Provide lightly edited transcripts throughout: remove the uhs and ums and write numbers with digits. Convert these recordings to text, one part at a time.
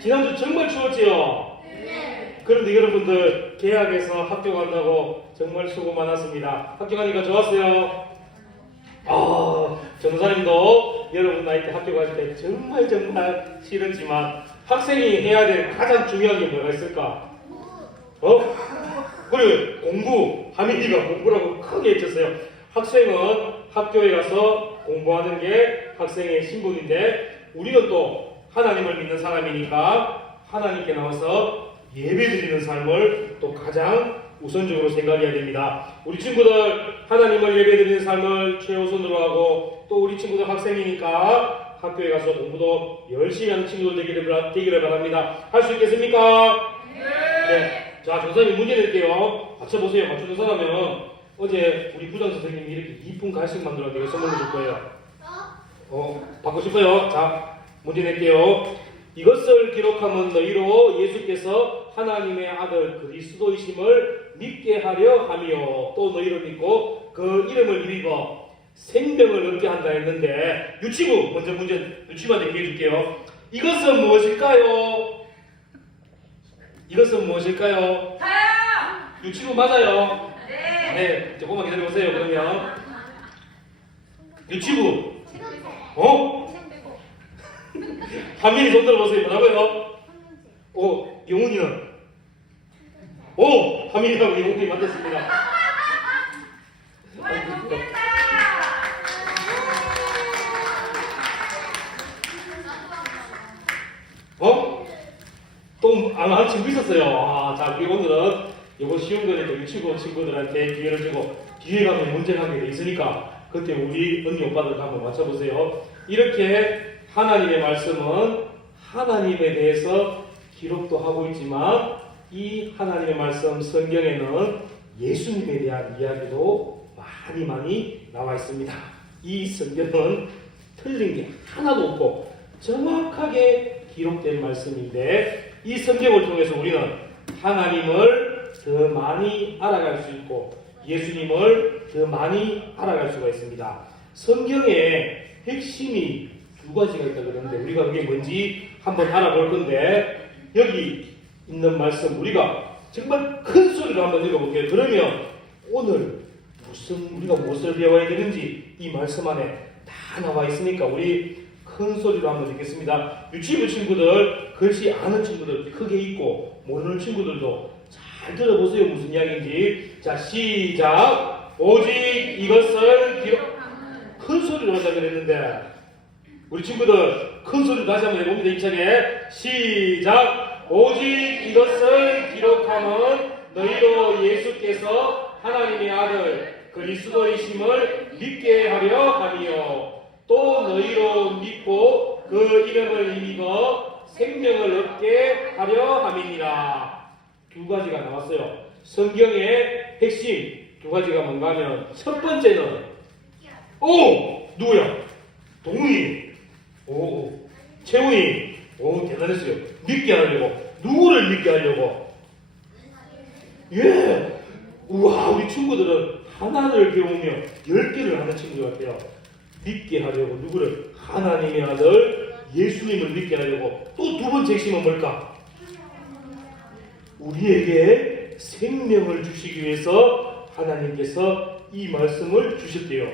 지난주 정말 추웠지요? 네. 그런데 여러분들 개학해서 학교 간다고 정말 수고 많았습니다. 학교 가니까 좋았어요? 전도사님도 여러분 나이 때 학교 갈 때 정말 싫었지만 학생이 해야 될 가장 중요한 게 뭐가 있을까? 그래, 공부. 하민이가 공부라고 크게 외쳤어요. 학생은 학교에 가서 공부하는 게 학생의 신분인데 우리는 또 하나님을 믿는 사람이니까 하나님께 나와서 예배드리는 삶을 또 가장 우선적으로 생각해야 됩니다. 우리 친구들 하나님을 예배드리는 삶을 최우선으로 하고 또 우리 친구들 학생이니까 학교에 가서 공부도 열심히 하는 친구들 되기를 바랍니다. 할 수 있겠습니까? 네. 자, 전사님 문제 낼게요. 맞춰보세요. 맞추는 사람은 어제 우리 부장 선생님이 이렇게 이쁜 갈색 만들어 내가 선물로 줄 거예요. 받고 싶어요. 자, 문제 낼게요. 이것을 기록하면 너희로 예수께서 하나님의 아들 그리스도이심을 믿게 하려 하며 또 너희를 믿고 그 이름을 입어 생명을 얻게 한다 했는데 유치부 먼저 문제 유치부한테 기회 줄게요. 이것은 무엇일까요? 이것은 무엇일까요? 다요. 유치부 맞아요. 네. 네, 조금만 기다려보세요. 그러면 유치부 한민이 손 들어보세요. 뭐라고요? 영훈이는? 한민이하고 영훈이 맞았습니다. 또 안 한 친구 있었어요. 자, 우리 오늘은 이거 쉬운 거니까 유치부 친구들한테 기회를 주고 뒤에 가면 문제가 하게 돼 있으니까 그때 우리 언니 오빠들 한번 맞춰보세요. 이렇게 하나님의 말씀은 하나님에 대해서 기록도 하고 있지만 이 하나님의 말씀 성경에는 예수님에 대한 이야기도 많이 나와 있습니다. 이 성경은 틀린 게 하나도 없고 정확하게 기록된 말씀인데 이 성경을 통해서 우리는 하나님을 더 많이 알아갈 수 있고 예수님을 더 많이 알아갈 수가 있습니다. 성경의 핵심이 두 가지가 있다 그러는데 우리가 그게 뭔지 한번 알아볼 건데 여기 있는 말씀 우리가 정말 큰 소리로 한번 읽어볼게요. 그러면 오늘 우리가 무엇을 배워야 되는지 이 말씀 안에 다 나와 있으니까 우리 큰 소리로 한번 읽겠습니다. 유치부 친구들 글씨 아는 친구들 크게 읽고 모르는 친구들도 잘 들어보세요. 무슨 이야기인지. 자, 시작. 오직 이것을 큰 소리로 하자 그랬는데 우리 친구들 큰 소리로 다시 한번 해봅니다. 힘차게 시작. 오직 이것을 기록하면 너희로 예수께서 하나님의 아들 그리스도이심을 믿게 하려 하며 또 너희로 믿고 그 이름을 입어 생명을 얻게 하려 함이니라. 두 가지가 나왔어요. 성경의 핵심 두 가지가 뭔가 하면 첫 번째는 누구야? 동훈이 채훈이 대단했어요. 믿게 하려고. 누구를 믿게 하려고? 우와, 우리 친구들은 하나를 배우면 10개를 하는 친구들 같아요. 믿게 하려고. 누구를? 하나님의 아들 예수님을 믿게 하려고. 또 두 번째 핵심은 뭘까? 우리에게 생명을 주시기 위해서 하나님께서 이 말씀을 주셨대요.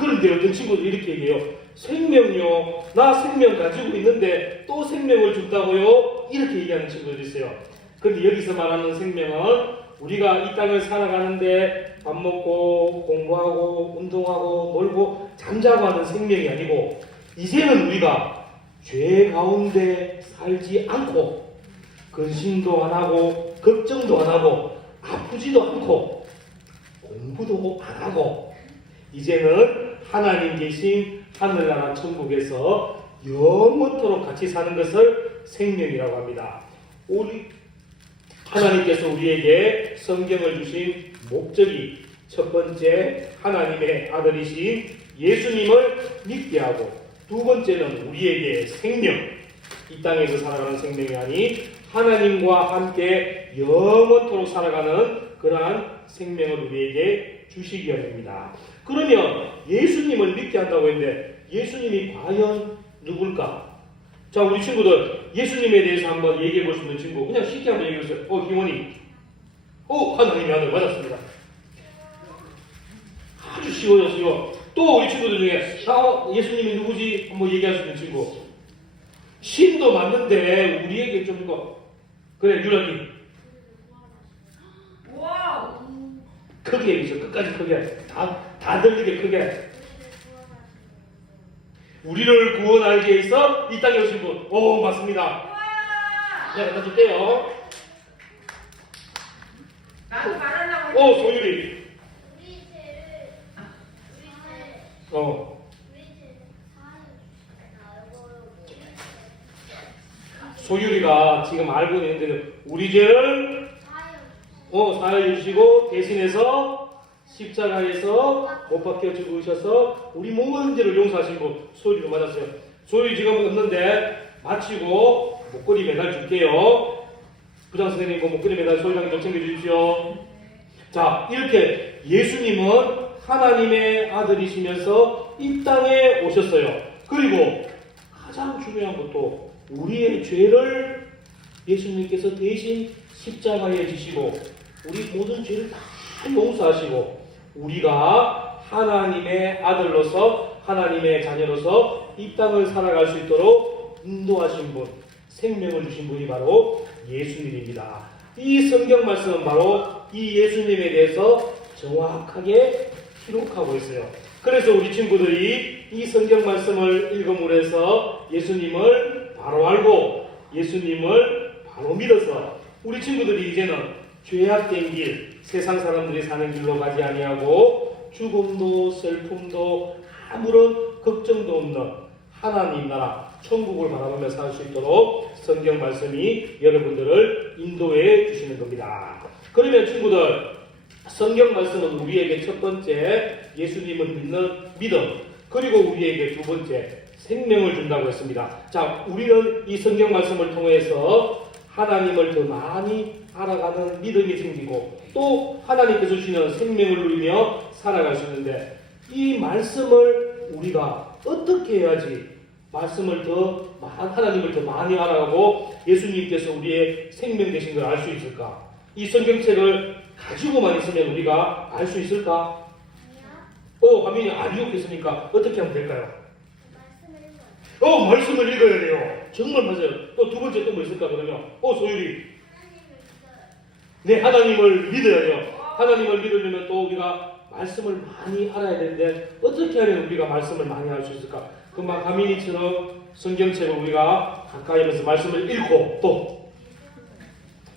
그런데 어떤 친구들이 이렇게 얘기해요. 생명요? 나 생명 가지고 있는데 또 생명을 준다고요? 이렇게 얘기하는 친구들이 있어요. 그런데 여기서 말하는 생명은 우리가 이 땅을 살아가는데 밥 먹고 공부하고 운동하고 놀고 잠자고 하는 생명이 아니고 이제는 우리가 죄 가운데 살지 않고 근심도 안 하고 걱정도 안 하고 아프지도 않고 공부도 안 하고 이제는 하나님 계신 하늘나라 천국에서 영원토록 같이 사는 것을 생명이라고 합니다. 우리 하나님께서 우리에게 성경을 주신 목적이 첫 번째 하나님의 아들이신 예수님을 믿게 하고 두 번째는 우리에게 생명, 이 땅에서 살아가는 생명이 아닌 하나님과 함께 영원토록 살아가는 그러한 생명을 우리에게 주시기 위함입니다. 그러면 예수님을 믿게 한다고 했는데 예수님이 과연 누굴까? 자, 우리 친구들 예수님에 대해서 한번 얘기해 볼 수 있는 친구 그냥 쉽게 한번 얘기해 보세요. 김원희. 하나님의 아들 맞았습니다. 아주 쉬워요, 쉬워. 또 우리 친구들 중에 예수님이 누구지? 한번 얘기할 수 있는 친구. 신도 맞는데 우리에게 좀 이거 그래 유라님. 와우. 크게 얘기해서 끝까지 크게 다 들리게 크게. 우리를 구원하기 위해서 이 땅에 오신 분. 맞습니다. 자, 같이 떼요. 나도 말하려고. 소율이. 소율이가 지금 알고 있는데 우리 죄를 사하여 주시고 대신해서 십자가에서 못 박혀 죽으셔서 우리 모든 죄를 용서하신 분 소율이로 맞았어요. 소율이 지금 없는데 마치고 목걸이 매달 줄게요. 부장 선생님 목걸이 매달 소율이랑 좀 챙겨주십시오. 자, 이렇게 예수님은 하나님의 아들이시면서 이 땅에 오셨어요. 그리고 가장 중요한 것도 우리의 죄를 예수님께서 대신 십자가에 지시고 우리 모든 죄를 다 용서하시고 우리가 하나님의 아들로서 하나님의 자녀로서 이 땅을 살아갈 수 있도록 인도하신 분, 생명을 주신 분이 바로 예수님입니다. 이 성경 말씀은 바로 이 예수님에 대해서 정확하게 기록하고 있어요. 그래서 우리 친구들이 이 성경 말씀을 읽음으로 해서 예수님을 바로 알고 예수님을 바로 믿어서 우리 친구들이 이제는 죄악된 길, 세상 사람들이 사는 길로 가지 아니하고 죽음도 슬픔도 아무런 걱정도 없는 하나님 나라 천국을 바라보며 살 수 있도록 성경 말씀이 여러분들을 인도해 주시는 겁니다. 그러면 친구들, 성경 말씀은 우리에게 첫 번째 예수님을 믿는 믿음, 그리고 우리에게 두 번째 생명을 준다고 했습니다. 자, 우리는 이 성경 말씀을 통해서 하나님을 더 많이 알아가는 믿음이 생기고 또 하나님께서 주시는 생명을 누리며 살아갈 수 있는데 이 말씀을 우리가 어떻게 해야지 말씀을 하나님을 더 많이 알아가고 예수님께서 우리의 생명 되신 걸 알 수 있을까? 이 성경책을 가지고만 있으면 우리가 알 수 있을까? 화면이 아니요 했으니까 어떻게 하면 될까요? 말씀을 읽어야 돼요. 정말 맞아요. 또 두 번째 또 뭐 있을까 그러면? 소율이. 네, 하나님을 믿어야 돼요. 하나님을 믿으려면 또 우리가 말씀을 많이 알아야 되는데 어떻게 하면 우리가 말씀을 많이 알 수 있을까? 금방 가민이처럼 성경책을 우리가 가까이 하면서 말씀을 읽고 또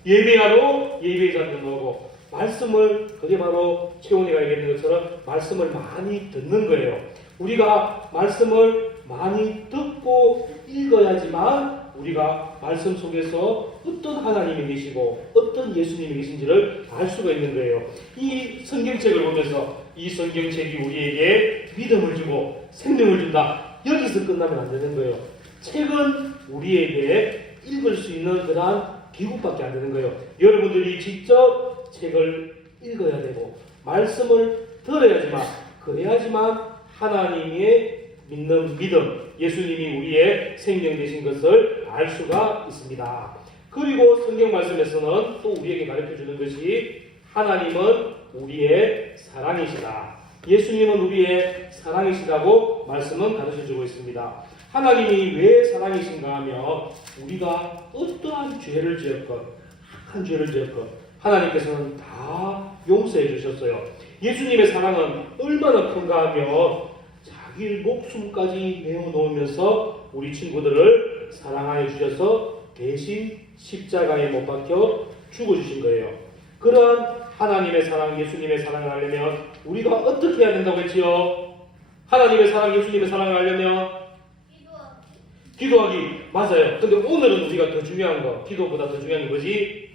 예배하러 예배자들 나오고 말씀을 그게 바로 채원이가 얘기했는 것처럼 말씀을 많이 듣는 거예요. 우리가 말씀을 많이 듣고 읽어야지만 우리가 말씀 속에서 어떤 하나님이 계시고 어떤 예수님이 계신지를 알 수가 있는 거예요. 이 성경책을 보면서 이 성경책이 우리에게 믿음을 주고 생명을 준다. 여기서 끝나면 안 되는 거예요. 책은 우리에게 읽을 수 있는 그러한 기구밖에 안 되는 거예요. 여러분들이 직접 책을 읽어야 되고 말씀을 들어야지만 그래야지만 하나님의 믿는 믿음, 예수님이 우리의 생명 되신 것을 알 수가 있습니다. 그리고 성경 말씀에서는 또 우리에게 가르쳐 주는 것이 하나님은 우리의 사랑이시다. 예수님은 우리의 사랑이시다고 말씀은 가르쳐 주고 있습니다. 하나님이 왜 사랑이신가 하면 우리가 어떠한 죄를 지었건 악한 죄를 지었건 하나님께서는 다 용서해 주셨어요. 예수님의 사랑은 얼마나 큰가 하면 자기 목숨까지 내어놓으면서 우리 친구들을 사랑하여 주셔서 대신 십자가에 못 박혀 죽어주신 거예요. 그러한 하나님의 사랑, 예수님의 사랑을 하려면 우리가 어떻게 해야 된다고 했지요? 하나님의 사랑, 예수님의 사랑을 하려면 기도하기. 맞아요. 근데 오늘은 우리가 더 중요한 거, 기도보다 더 중요한 게 뭐지?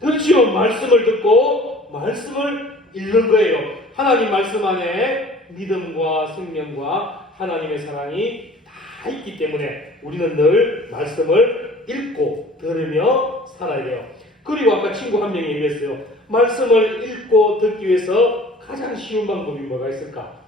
그렇지요. 말씀을 듣고 말씀을 읽는 거예요. 하나님 말씀 안에 믿음과 생명과 하나님의 사랑이 다 있기 때문에 우리는 늘 말씀을 읽고 들으며 살아야 돼요. 그리고 아까 친구 한 명이 얘기했어요. 말씀을 읽고 듣기 위해서 가장 쉬운 방법이 뭐가 있을까?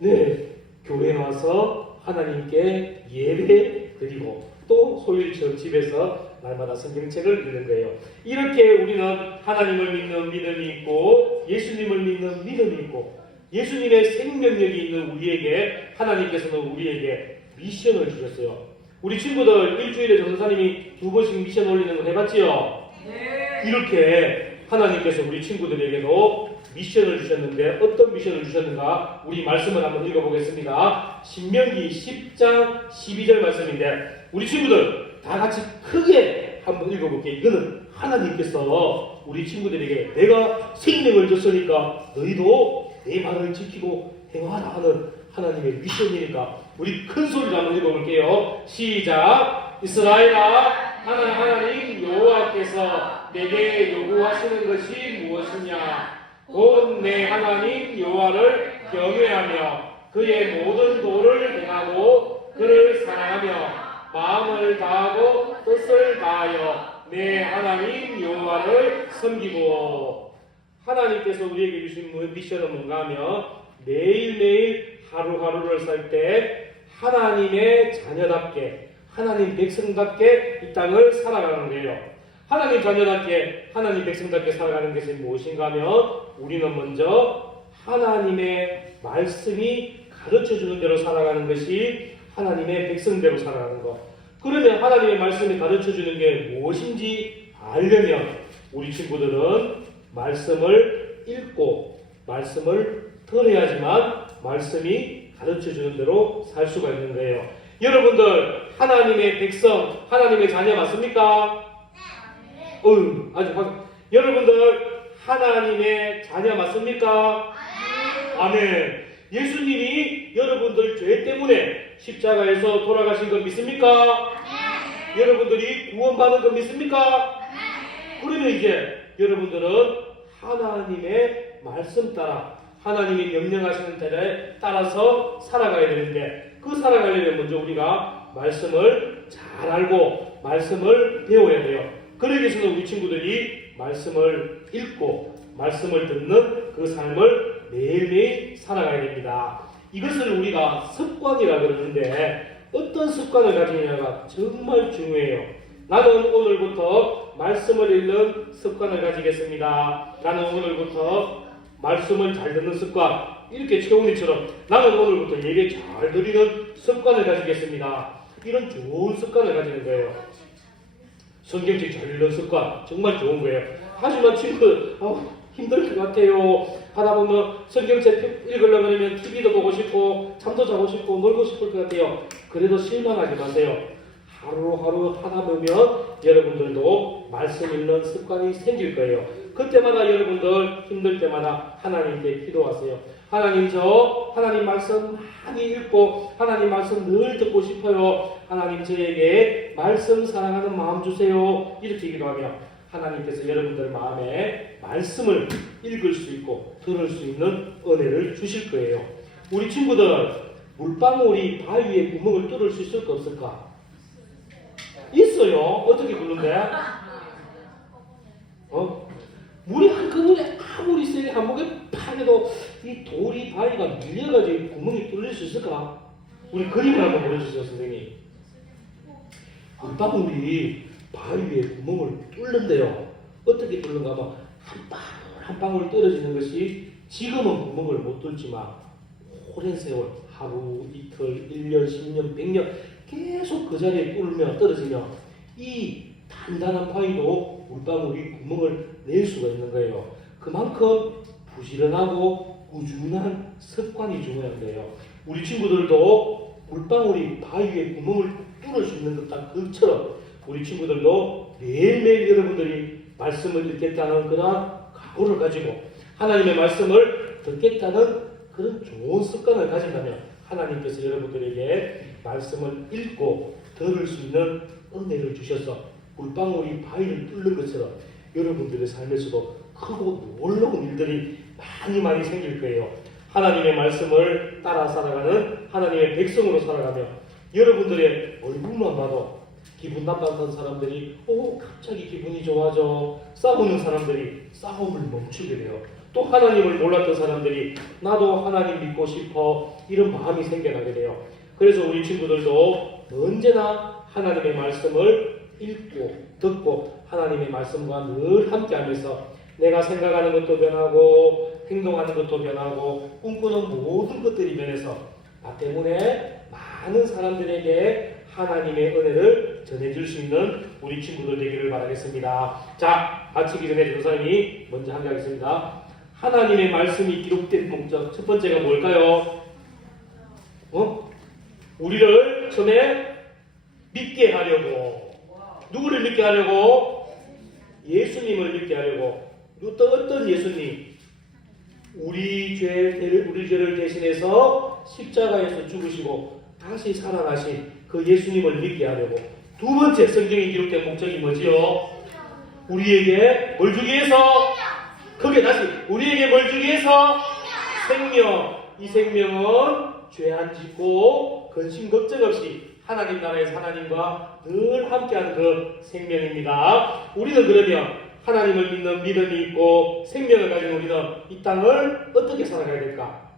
네, 교회 와서 하나님께 예배 드리고 또 소일처럼 집에서 날마다 성경책을 읽는 거예요. 이렇게 우리는 하나님을 믿는 믿음이 있고 예수님을 믿는 믿음이 있고 예수님의 생명력이 있는 우리에게 하나님께서는 우리에게 미션을 주셨어요. 우리 친구들 일주일에 전도사님이 2번씩 미션 올리는 거 해봤지요? 네. 이렇게 하나님께서 우리 친구들에게도 미션을 주셨는데 어떤 미션을 주셨는가? 우리 말씀을 한번 읽어보겠습니다. 신명기 10장 12절 말씀인데 우리 친구들 다 같이 크게 한번 읽어볼게요. 이거는 하나님께서 우리 친구들에게 내가 생명을 줬으니까 너희도 내 말을 지키고 행하라 하는 하나님의 미션이니까 우리 큰 소리로 한번 읽어볼게요. 시작. 이스라엘아 하나님 여호와께서 내게 요구하시는 것이 무엇이냐? 곧 내 하나님 여호와를 경외하며 그의 모든 도를 행하고 그를 사랑하며 마음을 다하고 뜻을 다하여 내 하나님 여호와를 섬기고. 하나님께서 우리에게 주신 미션은 뭔가 하면 매일매일 하루하루를 살 때 하나님의 자녀답게 하나님 백성답게 이 땅을 살아가는 거예요. 하나님 자녀답게 하나님 백성답게 살아가는 것이 무엇인가 하면 우리는 먼저 하나님의 말씀이 가르쳐주는 대로 살아가는 것이 하나님의 백성대로 살아가는 것. 그러면 하나님의 말씀이 가르쳐주는 게 무엇인지 알려면 우리 친구들은 말씀을 읽고 말씀을 들어야지만 말씀이 가르쳐주는 대로 살 수가 있는 거예요. 여러분들 하나님의 백성, 하나님의 자녀 맞습니까? 아주 여러분들 하나님의 자녀 맞습니까? 아멘. 예수님이 여러분들 죄 때문에 십자가에서 돌아가신 거 믿습니까? 여러분들이 구원받은 거 믿습니까? 그러면 이제 여러분들은 하나님의 말씀 따라 하나님이 명령하시는 대로 따라서 살아가야 되는데 그 살아가려면 먼저 우리가 말씀을 잘 알고 말씀을 배워야 돼요. 그러기 위해서는 우리 친구들이 말씀을 읽고 말씀을 듣는 그 삶을 매일매일 살아가야 됩니다. 이것을 우리가 습관이라 그러는데 어떤 습관을 가지느냐가 정말 중요해요. 나는 오늘부터 말씀을 읽는 습관을 가지겠습니다. 나는 오늘부터 말씀을 잘 듣는 습관, 이렇게 최훈이처럼 나는 오늘부터 예배 잘 드리는 습관을 가지겠습니다. 이런 좋은 습관을 가지는 거예요. 성경책 잘 읽는 습관 정말 좋은 거예요. 하지만 친구들 힘들 것 같아요. 하다 보면 성경책 읽으려고 하면 TV도 보고 싶고 잠도 자고 싶고 놀고 싶을 것 같아요. 그래도 실망하지 마세요. 하루하루 하다 보면 여러분들도 말씀 읽는 습관이 생길 거예요. 그때마다 여러분들 힘들 때마다 하나님께 기도하세요. 하나님 하나님 말씀 많이 읽고 하나님 말씀 늘 듣고 싶어요. 하나님 저에게 말씀 사랑하는 마음 주세요. 이렇게 기도하며 하나님께서 여러분들 마음에 말씀을 읽을 수 있고 들을 수 있는 은혜를 주실 거예요. 우리 친구들 물방울이 바위에 구멍을 뚫을 수 있을까 없을까? 있어요. 어떻게 뚫는데? 물이 한 그물에 아무리 세게 한목에 팍 해도 이 돌이 바위가 밀려가지고 구멍이 뚫릴 수 있을까? 우리 그림을 한번 보여주세요, 선생님. 물방울이 바위에 구멍을 뚫는데요. 어떻게 뚫는가 하면 한 방울 떨어지는 것이 지금은 구멍을 못 뚫지만 오랜 세월, 하루, 이틀, 1년, 10년, 100년 계속 그 자리에 떨어지면 이 단단한 바위도 물방울이 구멍을 낼 수가 있는 거예요. 그만큼 부지런하고 꾸준한 습관이 중요한 거예요. 우리 친구들도 물방울이 바위에 구멍을 뚫을 수 있는 것처럼 우리 친구들도 매일매일 여러분들이 말씀을 읽겠다는 그런 각오를 가지고 하나님의 말씀을 듣겠다는 그런 좋은 습관을 가진다면 하나님께서 여러분들에게 말씀을 읽고 들을 수 있는 은혜를 주셔서 물방울이 바위를 뚫는 것처럼 여러분들의 삶에서도 크고 놀라운 일들이 많이 생길 거예요. 하나님의 말씀을 따라 살아가는 하나님의 백성으로 살아가며 여러분들의 얼굴만 봐도 기분 나빴던 사람들이 갑자기 기분이 좋아져. 싸우는 사람들이 싸움을 멈추게 돼요. 또 하나님을 몰랐던 사람들이 나도 하나님 믿고 싶어 이런 마음이 생겨나게 돼요. 그래서 우리 친구들도 언제나 하나님의 말씀을 읽고 듣고 하나님의 말씀과 늘 함께하면서 내가 생각하는 것도 변하고 행동하는 것도 변하고 꿈꾸는 모든 것들이 변해서 나 때문에 많은 사람들에게 하나님의 은혜를 전해줄 수 있는 우리 친구들 되기를 바라겠습니다. 자, 마치기 전에 전도사님이 먼저 함께하겠습니다. 하나님의 말씀이 기록된 목적 첫 번째가 뭘까요? 우리를 처음에 믿게 하려고. 누구를 믿게 하려고? 예수님을 믿게 하려고. 또 어떤 예수님? 우리 죄를 대신해서 십자가에서 죽으시고 다시 살아나신 그 예수님을 믿게 하려고. 두 번째 성경에 기록된 목적이 뭐지요? 우리에게 뭘 주기 위해서? 그게 다시 우리에게 뭘 주기 위해서? 생명. 이 생명은 죄 안 짓고 근심 걱정 없이 하나님 나라에서 하나님과 늘 함께하는 그 생명입니다. 우리는 그러면 하나님을 믿는 믿음이 있고 생명을 가진 우리는 이 땅을 어떻게 살아가야 될까?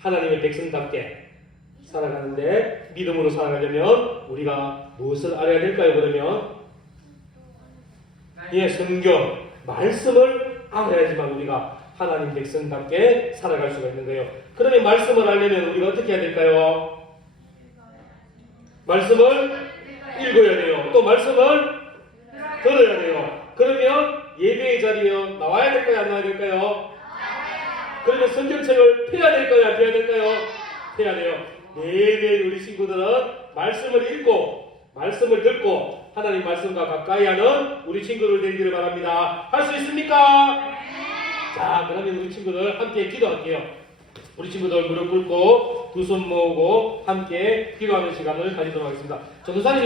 하나님의 백성답게 살아가는데 믿음으로 살아가려면 우리가 무엇을 알아야 될까요? 그러면 성경 말씀을 알아야지만 우리가 하나님 백성답게 살아갈 수가 있는 거예요. 그러면 말씀을 알려면 우리가 어떻게 해야 될까요? 말씀을 읽어야 돼요. 또 말씀을 들어야 돼요. 그러면 예배의 자리에 나와야 될까요? 안 나와야 될까요? 그러면 성경책을 펴야 될까요? 안 펴야 될까요? 펴야 돼요. 매일매일 우리 친구들은 말씀을 읽고 말씀을 듣고 하나님 말씀과 가까이 하는 우리 친구들 되기를 바랍니다. 할 수 있습니까? 자, 그러면 우리 친구들 함께 기도할게요. 우리 친구들 무릎 꿇고 두 손 모으고 함께 기도하는 시간을 가지도록 하겠습니다. 전도사님